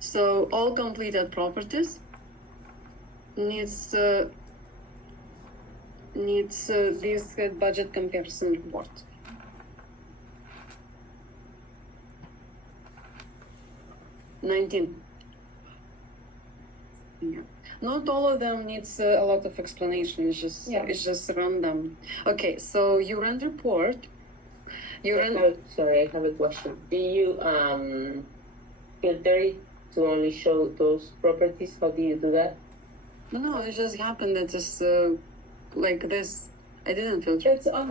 So all completed properties needs this budget comparison report. $19. Yeah. Not all of them needs a lot of explanation. It's just random. Okay, so you run report. Sorry, I have a question. Do you filter it to only show those properties? How do you do that? No, it just happened that it's like this. I didn't filter. It's on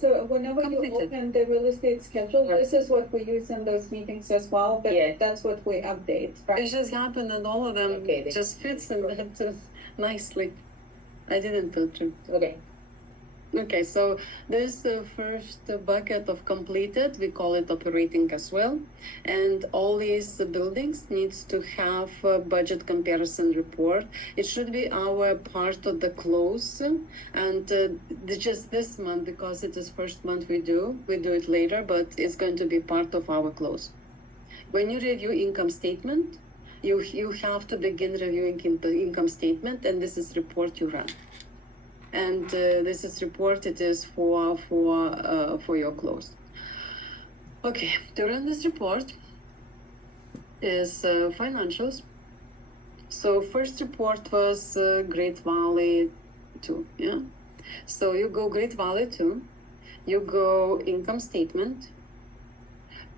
so whenever you Completed. open the real estate schedule, Yeah. this is what we use in those meetings as well, but Yeah. that's what we update, right? It just happened that all of them Okay. just fits in that nicely. I didn't filter. Okay. Okay, so this first bucket of completed, we call it operating as well. And all these buildings needs to have a budget comparison report. It should be our part of the close. And just this month, because it is first month we do it later, but it's going to be part of our close. When you review income statement, you have to begin reviewing the income statement, and this is report you run. And this is report. It is for your close. Okay, to run this report is financials. So first report was Great Valley 2. Yeah. So you go Great Valley 2. You go income statement.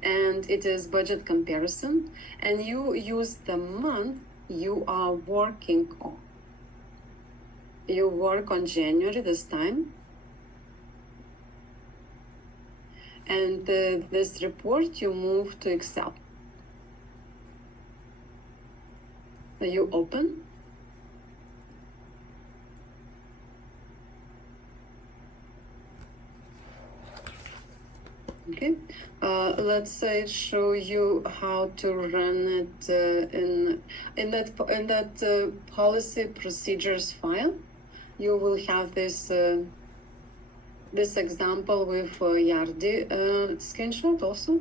And it is budget comparison. And you use the month you are working on. You work on January this time. And this report you move to Excel. You open. Okay, let's say show you how to run it in that policy procedures file. You will have this example with Yardi screenshot also.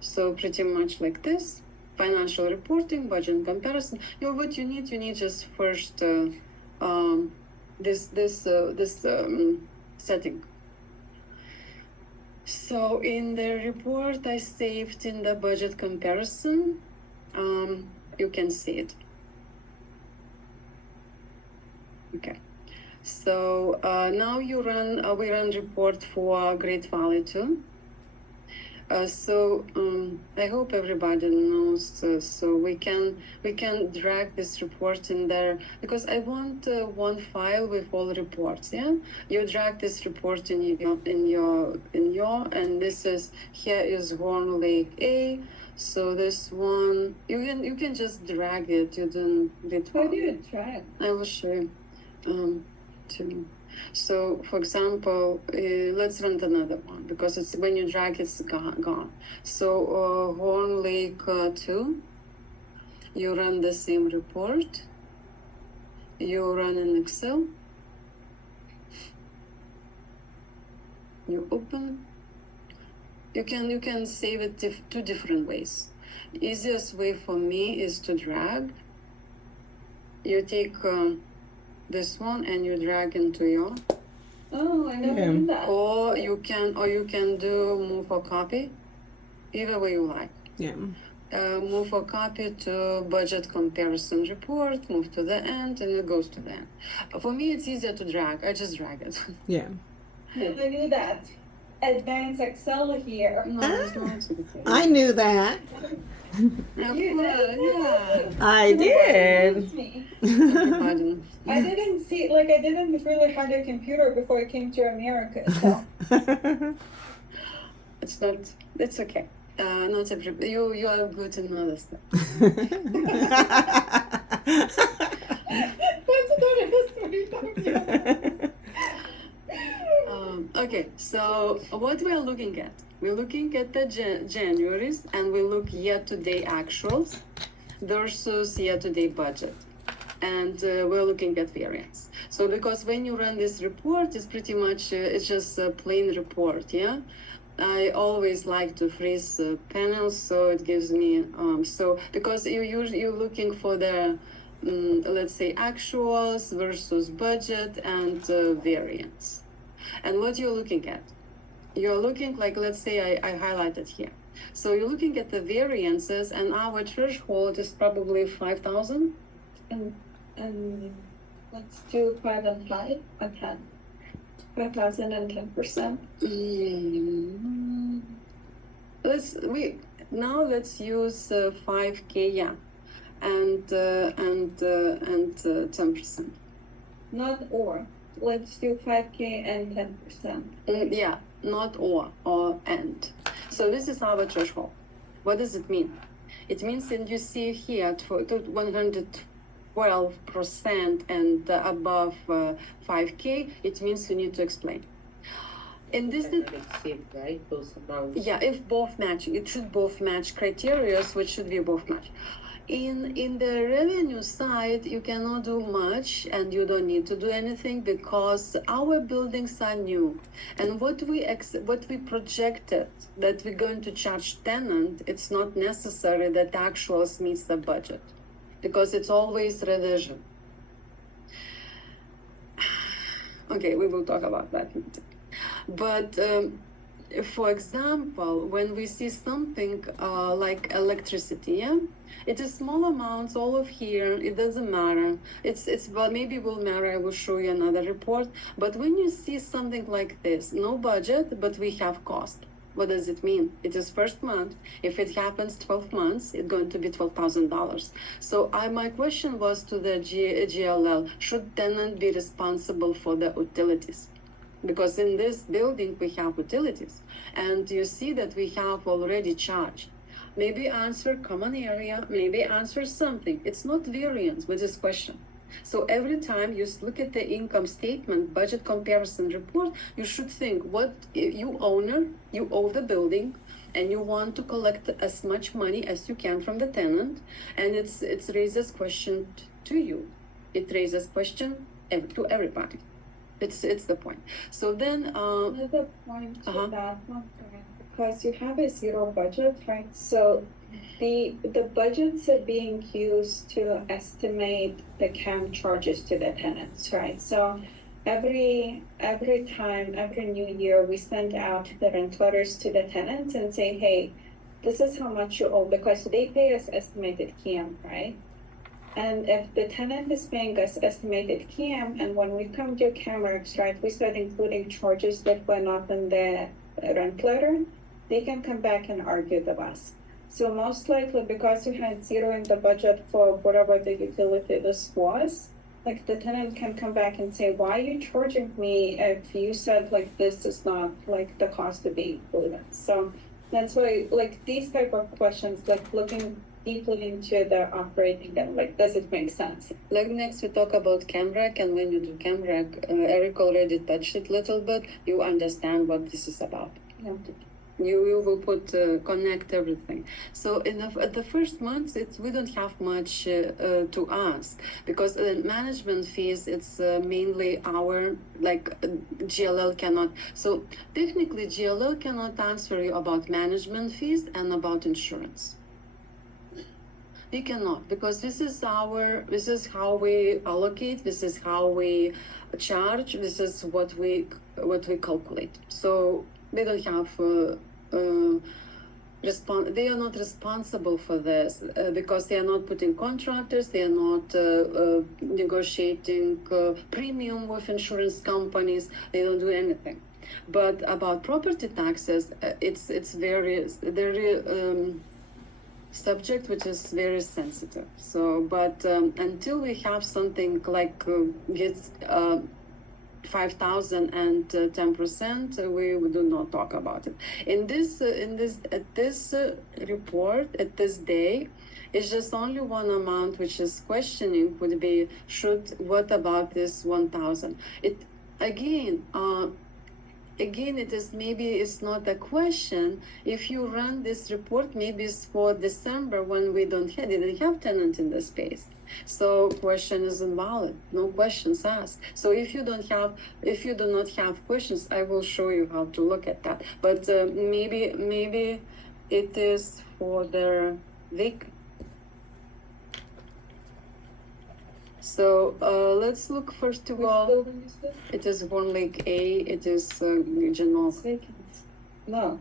So pretty much like this: financial reporting, budget comparison. What you need just first this setting. So in the report I saved in the budget comparison, you can see it. Okay. So now we run report for Great Valley 2. So I hope everybody knows. So we can drag this report in there, because I want one file with all reports. Yeah, you drag this report in your, and this is here is Horn Lake A. So this one you can just drag it. You don't get. How do you drag? I will show you. So, for example, let's run another one, because it's when you drag, it's gone. So, Horn Lake 2, you run the same report. You run in Excel. You open. You can save it two different ways. Easiest way for me is to drag. You take this one and you drag into your. Oh, I never did that. Or you can do move or copy. Either way you like. Yeah. Move or copy to budget comparison report, move to the end, and it goes to the end. For me, it's easier to drag. I just drag it. Yeah. I knew that. Advanced Excel here. No, it's not. I knew that. Yeah, You I did. Me. Pardon. I didn't really have a computer before I came to America, so. It's okay. Not every, you are good in other stuff. Okay, so what we are looking at? We're looking at the January's, and we look year-to-date actuals versus year-to-date budget. And we're looking at variance. So because when you run this report, it's pretty much, it's just a plain report, yeah? I always like to freeze panels, so it gives me so because you're looking for the let's say actuals versus budget and variance, and what you're looking at, you're looking like, let's say I highlighted here. So you're looking at the variances, and our threshold is probably 5,000. And let's do 5 and 5 and 10. 5,000 and 10%. Let's use 5K, yeah, and 10%. Not or. Let's do 5K and 10%. Yeah, not or and. So this is our threshold. What does it mean? It means that you see here for 112% and above 5K, it means you need to explain. In this, Exceed, right? Those amounts. yeah, if both matching, it should both match criteria, which should be both match. In the revenue side, you cannot do much, and you don't need to do anything because our buildings are new, and what we projected that we're going to charge tenant, it's not necessary that actuals meets the budget, because it's always revision. Okay, we will talk about that later. But for example, when we see something like electricity, yeah, it is small amounts all of here, it doesn't matter. It's well, maybe will matter, I will show you another report. But when you see something like this, no budget, but we have cost, what does it mean? It is first month. If it happens 12 months, it's going to be $12,000. So my question was to the GLL, should tenant be responsible for the utilities? Because in this building we have utilities, and you see that we have already charged. Maybe answer common area, maybe answer something. It's not variance with this question. So every time you look at the income statement, budget comparison report, you should think what you owner, you owe the building, and you want to collect as much money as you can from the tenant, and it raises question to you. It raises question to everybody. It's the point. So then Another point to Uh-huh. that one, because you have a zero budget, right? So the budgets are being used to estimate the CAM charges to the tenants, right? So every time, every new year, we send out the rent letters to the tenants and say, hey, this is how much you owe, because they pay us estimated CAM, right? And if the tenant is paying us estimated CAM, and when we come to CAMWorks, right, we start including charges that were not in the rent letter, they can come back and argue with us. So most likely, because you had zero in the budget for whatever the utility this was, like the tenant can come back and say, why are you charging me if you said like this is not like the cost to be included? So that's why like these type of questions, like looking deeply into the operating and like, does it make sense? like next we talk about CAMREC, and when you do CAMREC, Eric already touched it a little bit. You understand what this is about. Yeah. You will put connect everything. So at the first month, we don't have much to ask, because management fees, it's mainly our GLL cannot. So technically, GLL cannot answer you about management fees and about insurance. We cannot, because this is how we allocate, this is how we charge, this is what we calculate. So they don't have they are not responsible for this because they are not putting contractors, they are not negotiating premium with insurance companies, they don't do anything. But about property taxes, it's very subject which is very sensitive. So but until we have something like gets 5,000 and 10%, we do not talk about it. At this report, at this day, it's just only one amount which is questioning would be what about this 1,000? It again, again, it is maybe it's not a question. If you run this report, maybe it's for December when we didn't have tenant in the space. So question is invalid. No questions asked. So if you do not have questions, I will show you how to look at that. But maybe it is for the vacant. So let's look first of Which all. building is this? It is Horn Lake A. It is regional. It's vacant. No,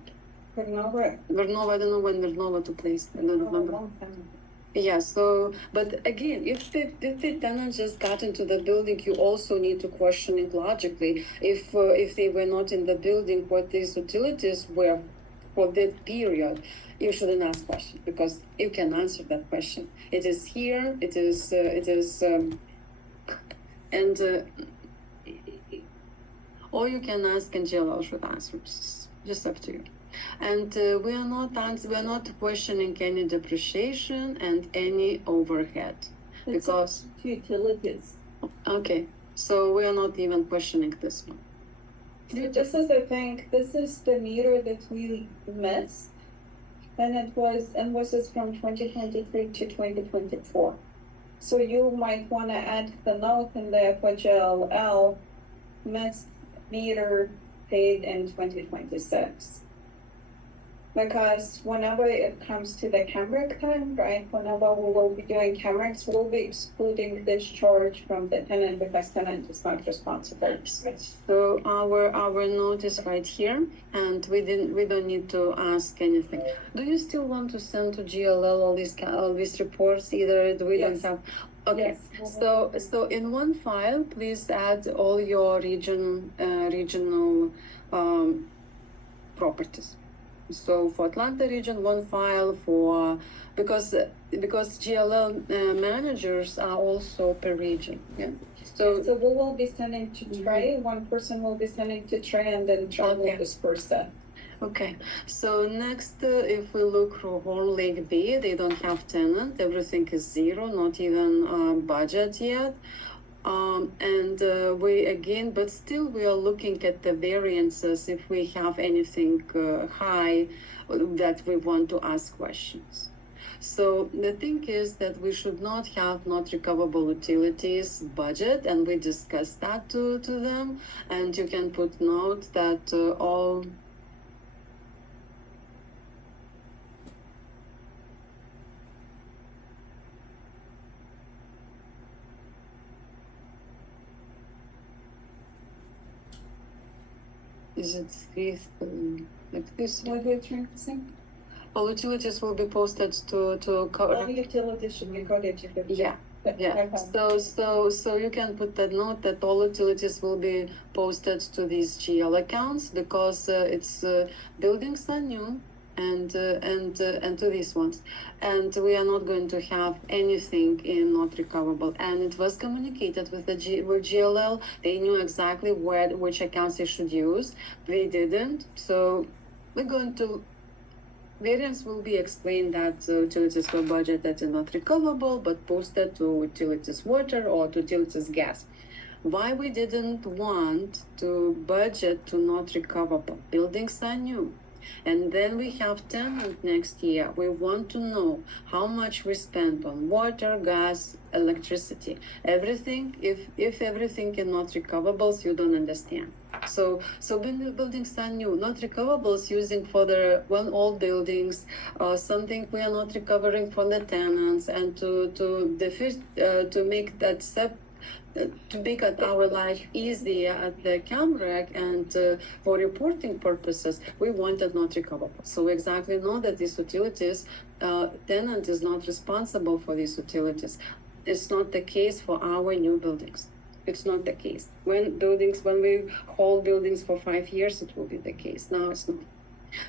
Vernova. Vernova, I don't know when Vernova took place. I don't remember. Long time ago. Yeah, so, but again, if the tenant just got into the building, you also need to question it logically. If they were not in the building, what these utilities were for that period, you shouldn't ask question because you can answer that question. It is here, and or you can ask and GLL should answer. It's just up to you. And we are not questioning any depreciation and any overhead It's because up to utilities. okay, so we are not even questioning this one. So this is, I think, this is the meter that we missed, and it was invoices from 2023 to 2024. So you might want to add the note in there for JLL, missed meter paid in 2026. Because whenever it comes to the Camrec time, right, whenever we will be doing Camrecs, we'll be excluding this charge from the tenant because tenant is not responsible. So our note is right here, and we don't need to ask anything. Do you still want to send to GLL all these reports? Either we Yes. don't have. Okay. Yes. So in one file, please add all your regional properties. So for Atlanta region, one file for because GLL managers are also per region. Yeah. So So we will be sending to Trey, one person will be sending to Trey, and then Trey will Okay. disperse that. okay. So next, if we look for Horn Lake B, they don't have tenant. Everything is zero, not even budget yet. And we again, but still we are looking at the variances if we have anything high that we want to ask questions. So the thing is that we should not have not recoverable utilities budget, and we discussed that to them. And you can put note that all. Is it this like this? What are you trying to say? All utilities will be posted to All cover. utilities should be coded to the. Yeah, yeah. So you can put that note that all utilities will be posted to these GL accounts because it's buildings are new and to these ones, and we are not going to have anything in not recoverable. And it was communicated with with GLL. They knew exactly which accounts they should use. We didn't, so we're going to. Variance will be explained that utilities were budgeted and not recoverable, but posted to utilities water or to utilities gas. Why we didn't want to budget to not recoverable? Buildings are new. And then we have tenant next year. We want to know how much we spent on water, gas, electricity, everything. If everything is not recoverables, you don't understand. So when the buildings are new, not recoverables using for the old buildings, something we are not recovering from the tenants, and to make that step. To make our life easier at the Camrec and for reporting purposes, we wanted not recoverable. So we exactly know that these utilities, tenant is not responsible for these utilities. It's not the case for our new buildings. It's not the case. When we hold buildings for 5 years, it will be the case. Now it's not.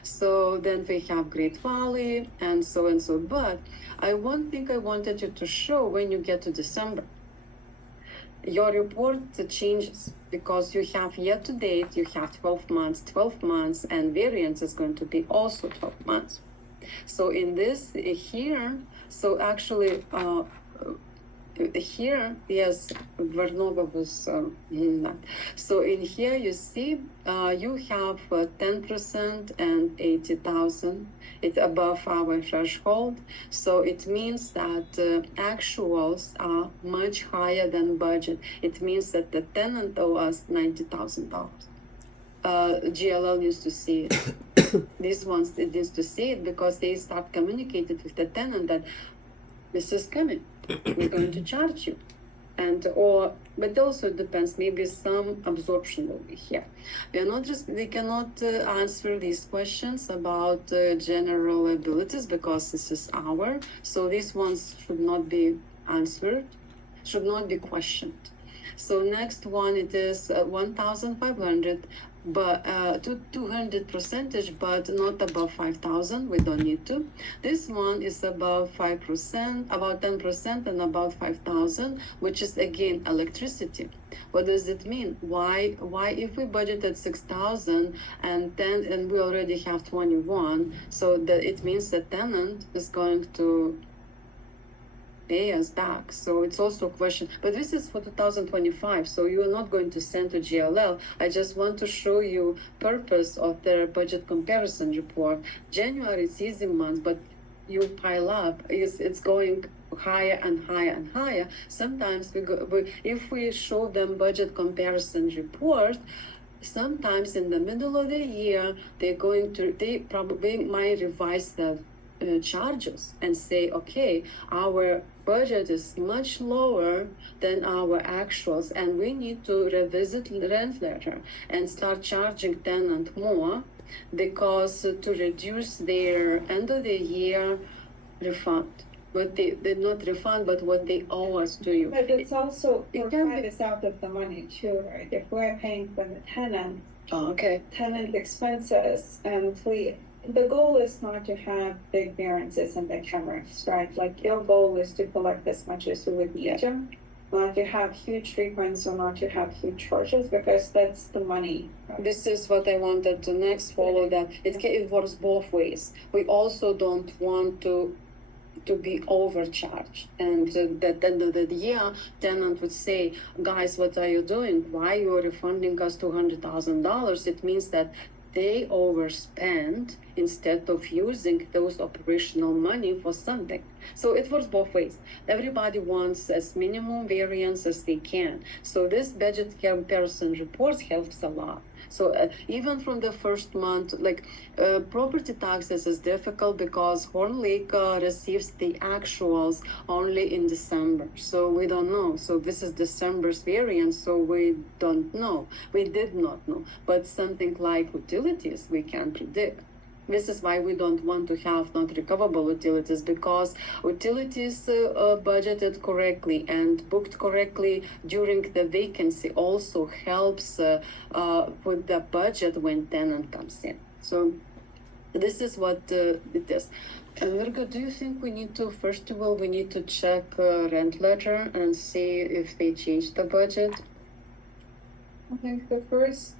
So then we have Great Valley and so. But one thing I wanted you to show when you get to December. Your report changes because you have year to date, you have 12 months, and variance is going to be also 12 months. So in this here, so actually here, yes, Vernova was not. So in here you see you have 10% and 80,000. It's above our threshold. So it means that actuals are much higher than budget. It means that the tenant owes us $90,000. GLL needs to see it. These ones it needs to see it because they start communicating with the tenant that this is coming. We're going to charge you. And but also it depends, maybe some absorption will be here. We cannot answer these questions about general abilities because this is our, so these ones should not be answered, should not be questioned. So next one, it is 1,500, but to 200 percentage, but not above 5,000. We don't need to. This one is above 5%, about 10%, and about 5,000, which is again electricity. What does it mean? Why if we budgeted 6,000 and we already have 21, so that it means the tenant is going to pay us back. So it's also a question, but this is for 2025, so you are not going to send to GLL. I just want to show you purpose of their budget comparison report. January is easy month, but you pile up, it's going higher and higher and higher. Sometimes if we show them budget comparison report, sometimes in the middle of the year they probably might revise the charges and say, okay, our budget is much lower than our actuals and we need to revisit the rent letter and start charging tenant more because to reduce their end of the year refund. But they not refund, but what they owe us to you. But it's also, It for can be- five is out of the money too, right? If we're paying for the tenant Okay. expenses, and the goal is not to have big variances in the cameras, right? Like your goal is to collect as much as you would need to, not to have huge refunds or not to have huge charges, because that's the money. Right? This is what I wanted to next follow, that it works both ways. We also don't want to be overcharged, and at the end of the year tenant would say, guys, what are you doing? Why you are refunding us $200,000? It means that they overspend instead of using those operational money for something. So it works both ways. Everybody wants as minimum variance as they can. So this budget comparison report helps a lot. So even from the first month, like property taxes is difficult because Horn Lake receives the actuals only in December. So we don't know. So this is December's variance, so we don't know. We did not know. But something like utilities, we can predict. This is why we don't want to have not recoverable utilities, because utilities budgeted correctly and booked correctly during the vacancy also helps with the budget when tenant comes in. So this is what it is. Virgo, do you think we need to, first of all, we need to check rent letter and see if they changed the budget? I think the first,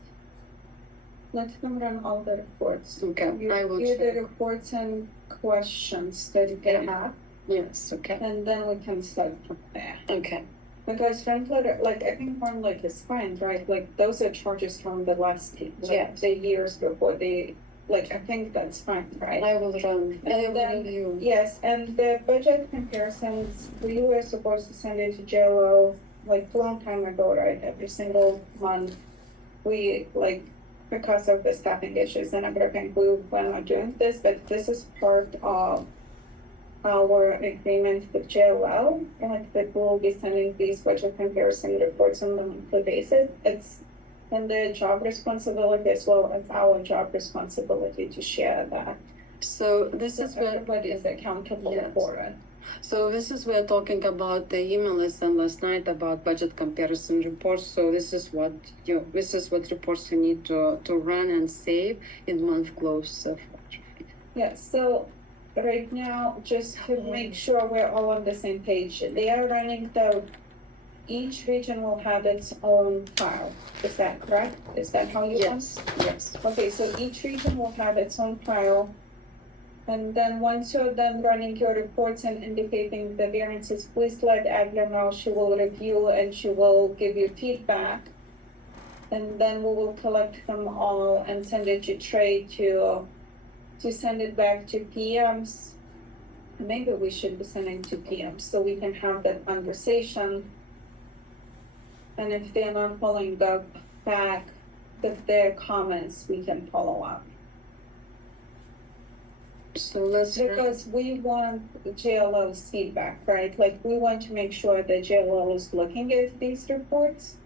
let them run all the reports. Okay, You I will do the check. reports and questions that they have, Yes, okay. and then we can start from there. Okay. Because rent letter, like, I think Horn Lake is fine, right? Like, those are charges from the last, Yes. the years before they, like, I think that's fine, right? I will run. I And will then- review. Yes, and the budget comparisons, we were supposed to send it to JLO like a long time ago, right? Every single month. We, like, because of the staffing issues and everything, we were not doing this, but this is part of our agreement with JLL, and that we'll be sending these budget comparison reports on a monthly basis. It's in the job responsibility as well as our job responsibility to share that. So this is where, Everybody is accountable Yes. for it. so this is we're talking about the email I sent last night about budget comparison reports. So this is what reports you need to run and save in month close. Yeah, so right now, just to make sure we're all on the same page, they are running each region will have its own file. Is that correct? Is that how you want? Yes, yes. Okay, so each region will have its own file. And then once you're done running your reports and indicating the variances, please let Agla know. She will review and she will give you feedback. And then we will collect them all and send it to Trey to send it back to PMs. Maybe we should be sending to PMs so we can have that conversation. And if they're not following up back with their comments, we can follow up. So let's. Because we want JLL's feedback, right? Like, we want to make sure that JLL is looking at these reports,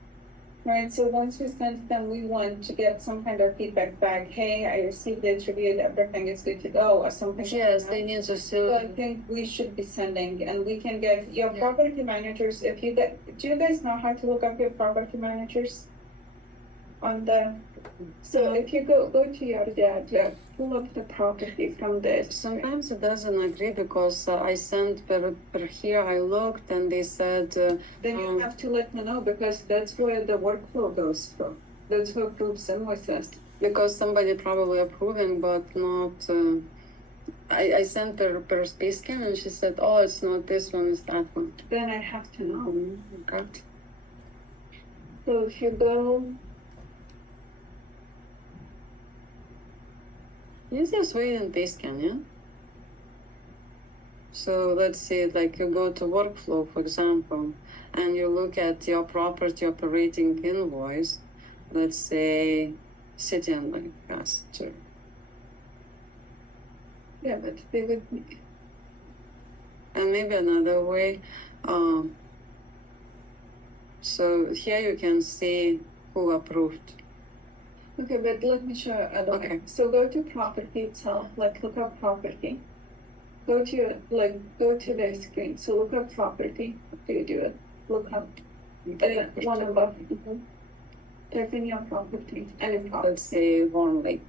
right? So once we send them, we want to get some kind of feedback back. Hey, I received it, reviewed, everything is good to go, or something. Yes, like they that. need to So I still. think we should be sending, and we can get your Yeah. property managers, if you get, do you guys know how to look up your property managers? On the, so if you go to your dad, pull up the property from this. Sometimes it doesn't agree because I sent per here, I looked and they said, Then you have to let me know, because that's where the workflow goes from. That's who approves invoices. because somebody probably approving, but not, I sent per space scan and she said, oh, it's not this one, it's that one. Then I have to know. Okay. So if you go, Easiest way in space scan, yeah? So let's say like you go to workflow, for example, and you look at your property operating invoice, let's say City and Lancaster. yeah, but they would, And maybe another way, so here you can see who approved. okay, but let me show you other way. Okay. So go to property itself, like look up property. Go to your, go to the screen, so look up property. How do you do it? Look up, one above. Type in your property, any Let's property. say Warm Lake.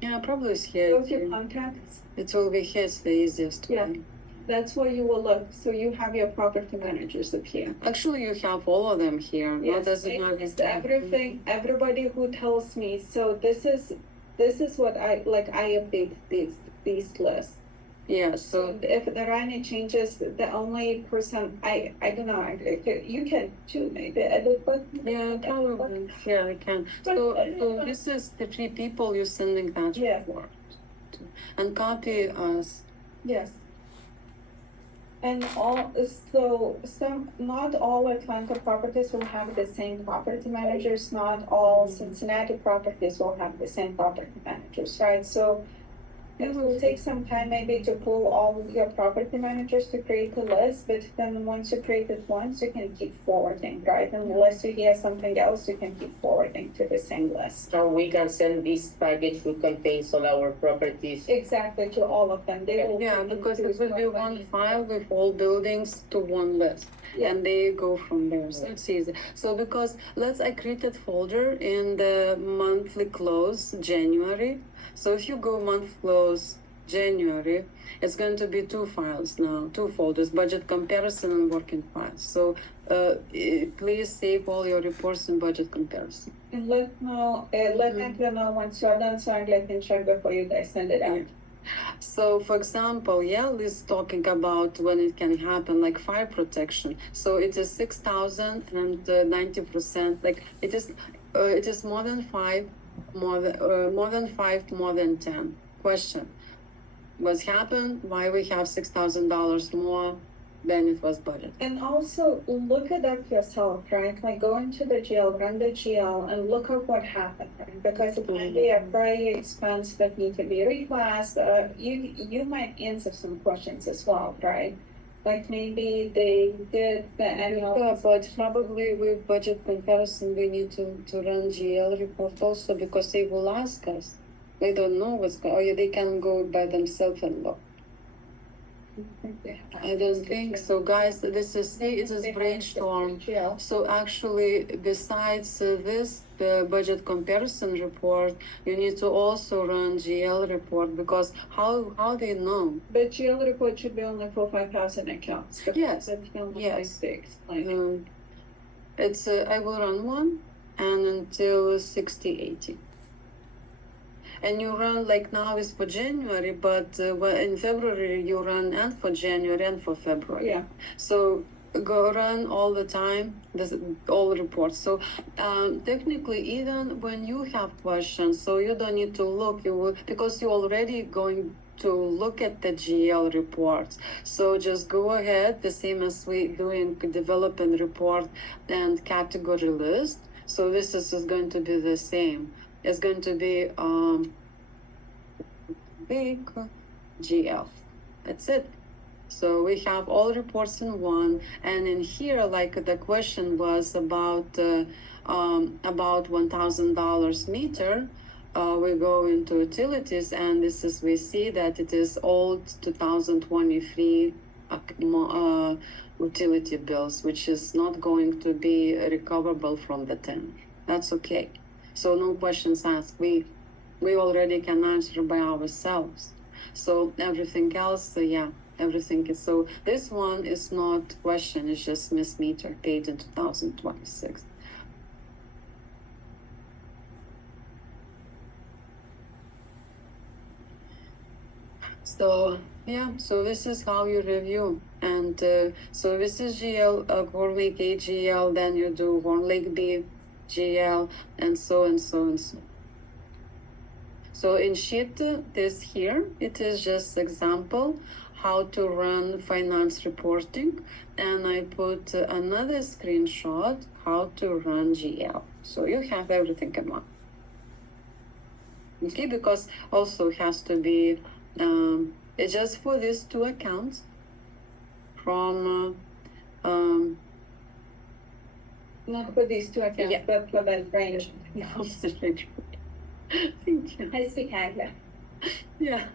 Yeah, probably it's here. Go to contacts, It will be here, it's the easiest Yeah. way. that's where you will look, so you have your property managers up here. Actually, you have all of them here. Yes, Not doesn't it have is everything, everybody who tells me, so this is what I, like, I update these lists. Yeah, So so if there are any changes, the only person, I don't know, you can too, maybe edit, but. yeah, probably. Yeah, I can. So this is the 3 people you're sending that Yes. report to. And copy us. Yes. And not all Atlanta properties will have the same property managers, not all Cincinnati properties will have the same property managers, right? So it will take some time maybe to pull all your property managers to create a list, but then once you create it once, you can keep forwarding, right? Unless you hear something else, you can keep forwarding to the same list. So we can send this package which contains all our properties. Exactly, to all of them. They will. Yeah, fit because into it will be one file with all buildings to one list. Yeah. And they go from there. So it's easy. So because I created folder in the monthly close January. So if you go month close January, it's going to be 2 files now, 2 folders, budget comparison and working files. So please save all your reports in budget comparison. And let Angela know once you're done, so Angela can check before you guys send it out. So, for example, Yale is talking about when it can happen, like fire protection. So it is 6,000 and 90%. Like it is more than 5, more than 5, more than 10. Question: what's happened? Why we have $6,000 more than it was budgeted? And also look it up yourself, right? Like go into the GL, run the GL, and look up what happened, right? Because it might be a prior expense that need to be reclassed. You might answer some questions as well, right? Like maybe they did the annual. Yeah, but probably with budget comparison, we need to run GL report also because they will ask us. They don't know what's going. Or they can go by themselves and look. I don't think so, guys. This is brainstorm. GL. So actually, besides this, the budget comparison report, you need to also run GL report because how they know? But GL report should be only for 5,000 accounts. Because Yes. that's the only Yes. place they explain it. It's I will run one and until 60, 80. and you run like now is for January, but in February you run and for January and for February. Yeah. So go run all the time, all reports. So technically, even when you have questions, so you don't need to look, because you're already going to look at the GL reports. So just go ahead, the same as we doing developing report and category list. So this is going to be the same. It's going to be big GL. That's it. So we have all reports in one, and in here, like the question was about $1,000 meter. We go into utilities, and this is we see that it is old 2023 utility bills, which is not going to be recoverable from the 10. That's okay. So no questions asked. We already can answer by ourselves. So everything else, yeah. Everything is so. This one is not question. It's just Miss Meter paid in 2026. So yeah. So this is how you review, and so this is GL, Horn Lake A GL. Then you do Horn Lake B GL, and so and so and so. So in sheet this here, it is just example how to run finance reporting, and I put another screenshot how to run GL. So you have everything in one. Okay, because also has to be it's just for these two accounts from Not for these two accounts, Yeah. but for that range. Thank you. I speak Anglo. Yeah.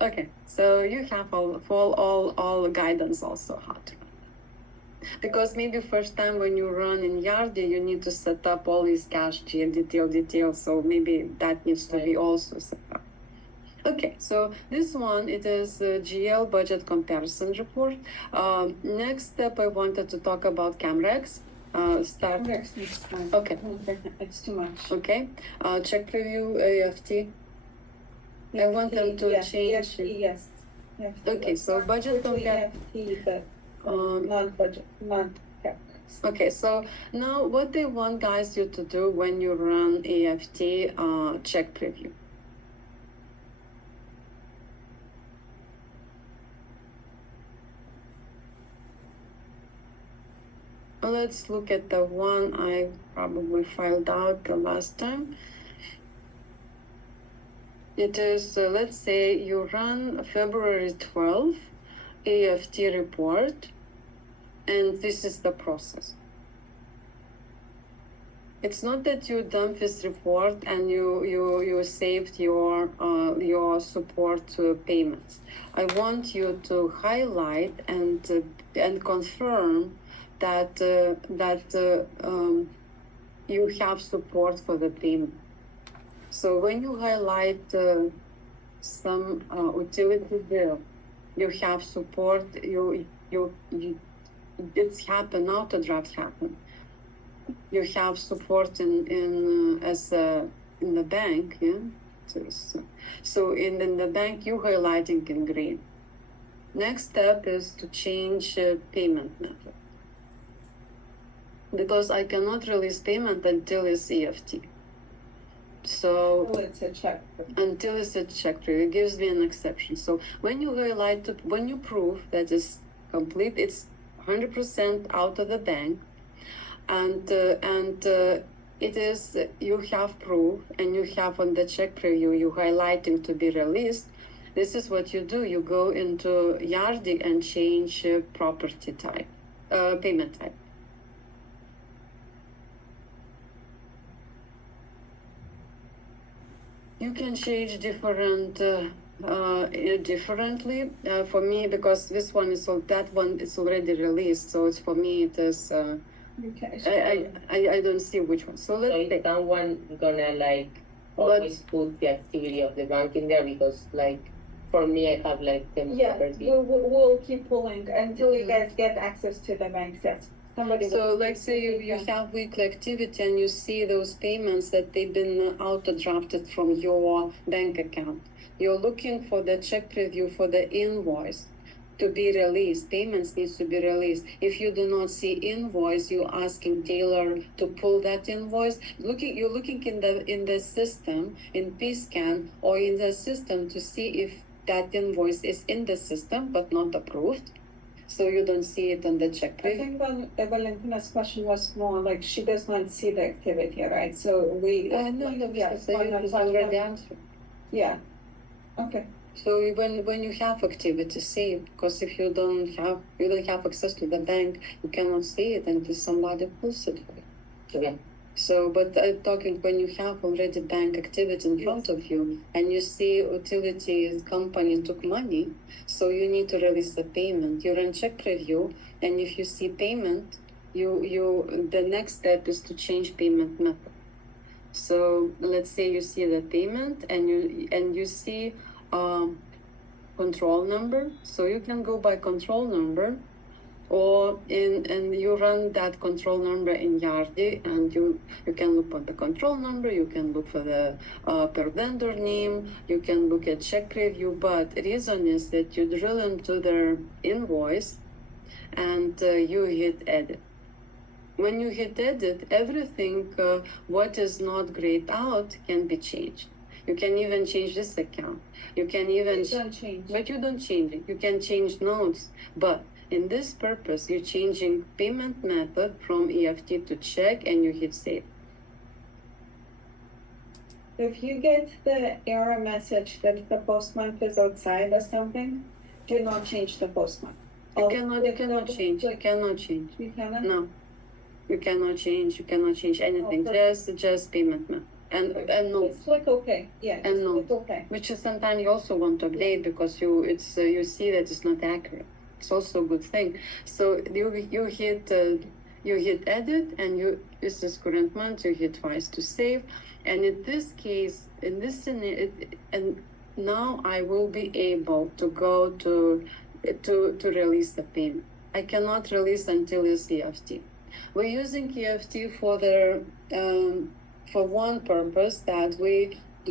Okay, so you have all guidance also how to run. Because maybe first time when you run in Yardi, you need to set up all these cash detail. So maybe that needs to be also set up. Okay, so this one, it is GL budget comparison report. Next step, I wanted to talk about CAMREX. Start. Next time. Okay. It's too much. Okay, check preview AFT. I want them to Yes, change. Yes. Okay, so budget compare. EFT, but non-budget, non-CapEx. Okay, so now what they want guys you to do when you run AFT check preview. Let's look at the one I probably filed out the last time. It is, let's say you run February 12th AFT report, and this is the process. It's not that you dump this report and you saved your support payments. I want you to highlight and confirm that you have support for the payment. So when you highlight some utility bill, you have support. It's happened. Auto draft happened. You have support in the bank, yeah. So in the bank, you highlighting in green. Next step is to change payment method, because I cannot release payment until it's EFT. So Well, it's a check. until it's a check preview, it gives me an exception. So when you highlight it, when you prove that it's complete, it's 100% out of the bank, and it is, you have proof, and you have on the check preview you highlighting to be released. This is what you do. You go into Yardi and change property type, payment type. You can change differently for me, because this one is that one is already released, so it's for me it is Okay. I don't see which one. So So let's is take someone gonna like always put the activity of the bank in there? Because like for me, I have like 10 Yes, properties. we'll keep pulling until you guys get access to the bank. Yes. somebody. So, like, say you have weekly activity and you see those payments that they've been auto drafted from your bank account. You're looking for the check preview for the invoice to be released. Payments needs to be released. If you do not see invoice, you're asking Taylor to pull that invoice. You're looking in the system in PSCAN or in the system to see if that invoice is in the system but not approved. So you don't see it on the check I preview. think Valentina's question was more like she does not see the activity, right? So we. No, yeah, so it's already answered. Yeah. Okay. So when you have activity, see it, because if you don't have access to the bank, you cannot see it until somebody pulls it for you. Okay. So, but I'm talking when you have already bank activity in front of you and you see utilities company took money, so you need to release the payment. You run check preview, and if you see payment, the next step is to change payment method. So let's say you see the payment and you see control number, so you can go by control number, or and you run that control number in Yardi, and you can look at the control number, you can look for the per vendor name, you can look at check preview. But reason is that you drill into their invoice and you hit edit. When you hit edit, everything what is not grayed out can be changed. You can even change this account. You can even change. but you don't change it. You can change notes, but in this purpose, you're changing payment method from EFT to check, and you hit save. If you get the error message that the postmark is outside or something, do not change the postmark. You cannot change. You cannot change. You cannot? No, you cannot change. You cannot change anything. Just payment method and notes. Just click OK. Yeah. And just notes. click OK. Which is sometimes you also want to update because you see that it's not accurate. It's also a good thing. So you hit edit, and this is current month. You hit twice to save, and in this case, and now I will be able to go to release the payment. I cannot release until it's EFT. We're using EFT for for one purpose, that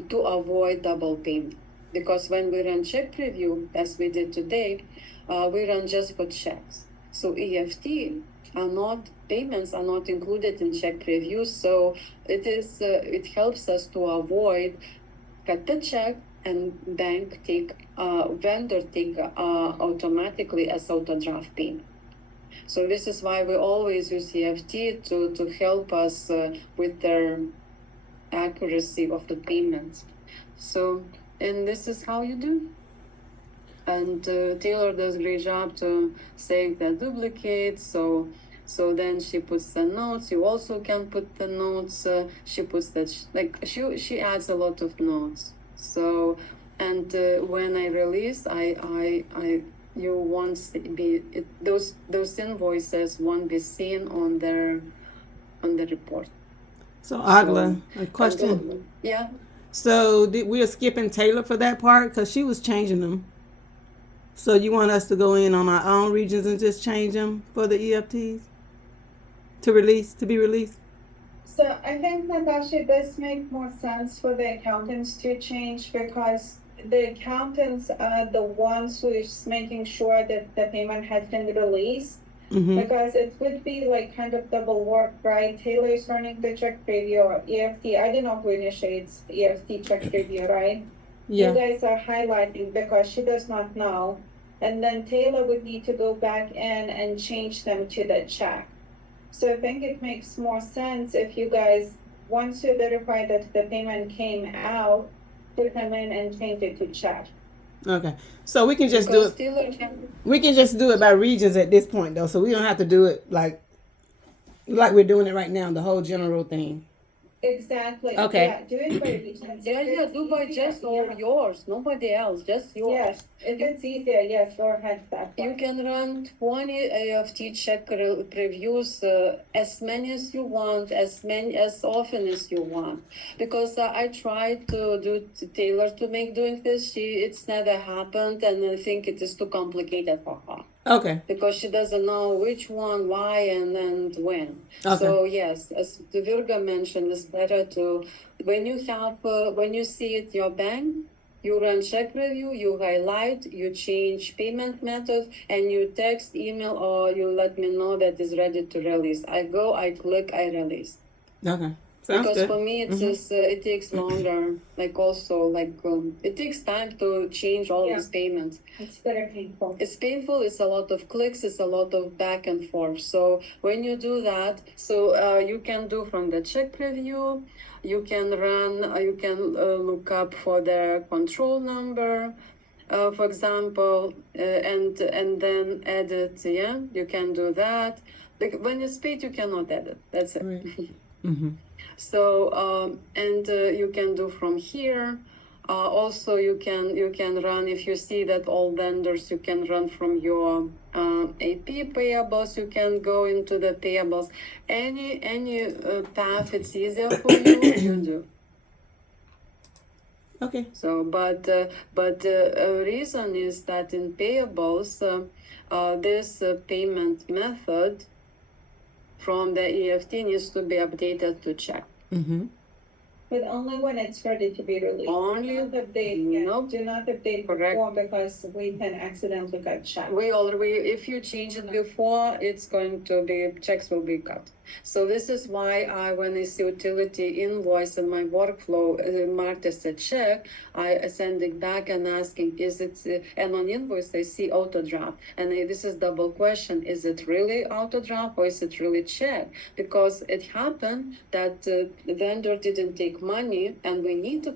to avoid double payment. Because when we run check preview, as we did today, we run just for checks. So EFT payments are not included in check preview. So it helps us to avoid cut the check and bank vendor take automatically as auto draft payment. So this is why we always use EFT to help us with their accuracy of the payments. So, and this is how you do. And Taylor does a great job to saying that duplicate. So then she puts the notes. You also can put the notes. She puts that she adds a lot of notes. So, and when I release, you won't those invoices won't be seen on the report. So Agla, a question. Yeah. So we are skipping Taylor for that part because she was changing them. So you want us to go in on our own regions and just change them for the EFTs to be released? So I think, Natasha, this makes more sense for the accountants to change, because the accountants are the ones who is making sure that the payment has been released. Mm-hmm. Because it would be like kind of double work, right? Taylor is running the check preview or EFT. I don't know who initiates EFT check preview, right? Yeah. You guys are highlighting because she does not know. And then Taylor would need to go back in and change them to the check. So I think it makes more sense if you guys, once you verify that the payment came out, to come in and change it to check. Okay. So we can just do it. We can just do it by regions at this point, though. So we don't have to do it like we're doing it right now, the whole general thing. Exactly. Okay. Yeah, do it by regions. Yeah, do by just or yours, nobody else, just yours. Yes, if it's easier, yes, go ahead, Steph. You can run 20 EFT check previews as many as you want, as often as you want. Because I tried to do Taylor to make doing this, it's never happened, and I think it is too complicated for her. Okay. because she doesn't know which one, why, and when. Okay. So yes, as the Virga mentioned, it's better to when you have when you see it your bank, you run check review, you highlight, you change payment method, and you text, email, or you let me know that is ready to release. I go, I click, I release. Okay. Sounds Because good. for me, it's Mhm. just it takes longer. Like also like it takes time to change all Yeah. these payments. It's very painful. It's painful. It's a lot of clicks. It's a lot of back and forth. So when you do that, so you can do from the check preview, you can run, you can look up for the control number, for example, and then edit. Yeah, you can do that. Like when it's paid, you cannot edit. That's it. Right. Mhm. So and you can do from here. Also, you can run if you see that all vendors. You can run from your AP payables. You can go into the payables. Any path it's easier for you. You do. Okay. So, but a reason is that in payables, this payment method from the EFT needs to be updated to check. Mhm. But only when it's ready to be released. Only- Do not update, yeah, Nope. do not update Correct. before because we can accidentally get checked. We already, if you change it before, it's going to be, checks will be cut. So this is why when I see utility invoice in my workflow marked as a check, I send it back and asking, is it, and on invoice I see auto draft. And this is double question, is it really auto draft or is it really check? Because it happened that the vendor didn't take money and we need to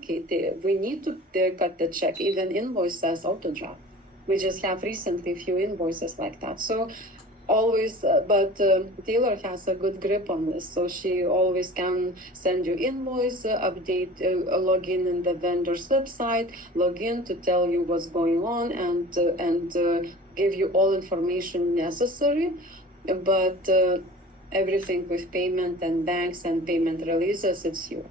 cut the check, even invoice says auto draft. We just have recently a few invoices like that. So always, but Taylor has a good grip on this. So she always can send you invoice, update, log in the vendor's website, log in to tell you what's going on and give you all information necessary. But everything with payment and banks and payment releases, it's you.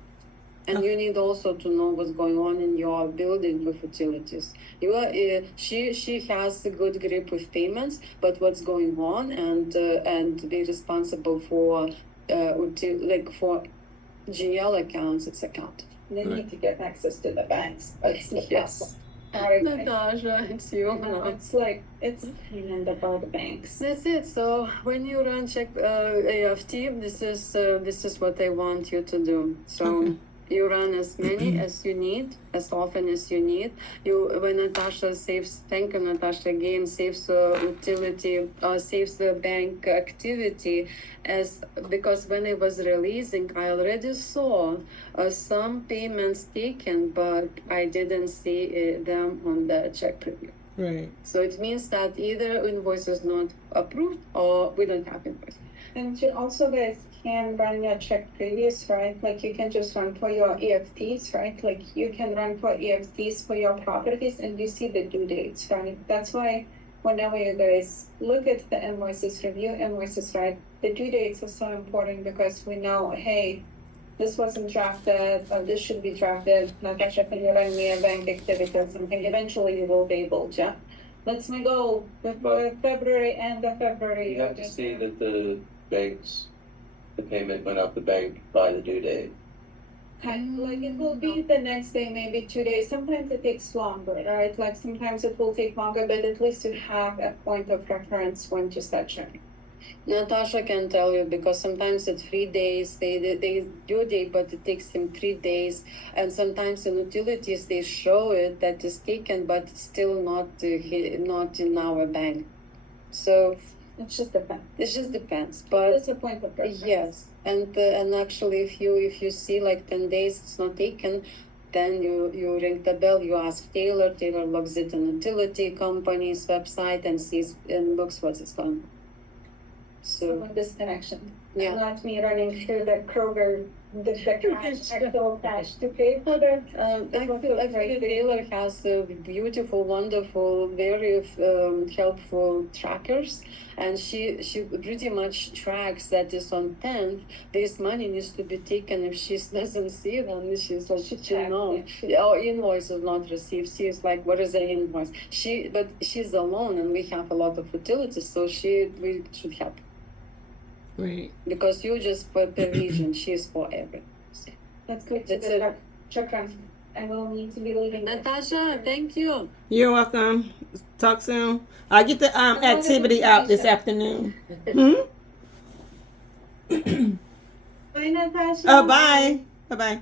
And you need also to know what's going on in your building with utilities. You are she has a good grip with payments, but what's going on and be responsible for like for GL accounts. It's account. They need to get access to the banks. That's the Yes. problem. Sorry, guys. Natasha, it's you. No, it's like, it's in about the banks. That's it. So when you run check AFT, this is what I want you to do. So. Okay. You run as many as you need, as often as you need. When Natasha saves, thank you, Natasha, again, saves utility, saves the bank activity, because when I was releasing, I already saw some payments taken, but I didn't see them on the check preview. Right. So it means that either invoice is not approved or we don't have invoice. And you also guys can run your check previous, right? Like you can just run for your EFTs, right? Like you can run for EFTs for your properties and you see the due dates, right? That's why whenever you guys look at the invoices, review invoices, right? The due dates are so important because we know, hey, this wasn't drafted, or this should be drafted. Natasha, can you run me a bank activity or something? Eventually you will be able to. Let's me go before February, end of February. You have to see that the payment went up the bank by the due date. Like it will be the next day, maybe 2 days. Sometimes it takes longer, right? Like sometimes it will take longer, but at least you have a point of reference when to start checking. Natasha can tell you because sometimes it's 3 days, they due date, but it takes him 3 days. And sometimes in utilities, they show it that is taken, but it's still not in our bank. So It just depends. it just depends. But That's a point of reference. yes, and actually, if you see like 10 days it's not taken, then you ring the bell, you ask Taylor. Taylor logs it on utility company's website and sees and looks what is going on. So Some disconnection. yeah. Not me running through the Kroger the cash, actual cash to pay for that? Actually, Taylor has beautiful, wonderful, very helpful trackers, and she pretty much tracks that is on 10th. This money needs to be taken. If she doesn't see it, then she's like, she knows. Our invoice is not received. She's like, what is the invoice? But she's alone, and we have a lot of utilities, so we should help. Right. Because you just for the region, she's for everything. That's good. That's That's it. Chakra. I will need to be leaving. Natasha, thank you. You're welcome. Talk soon. I get the activity out this afternoon. Hmm? Bye, Natasha. Oh, bye. Bye bye.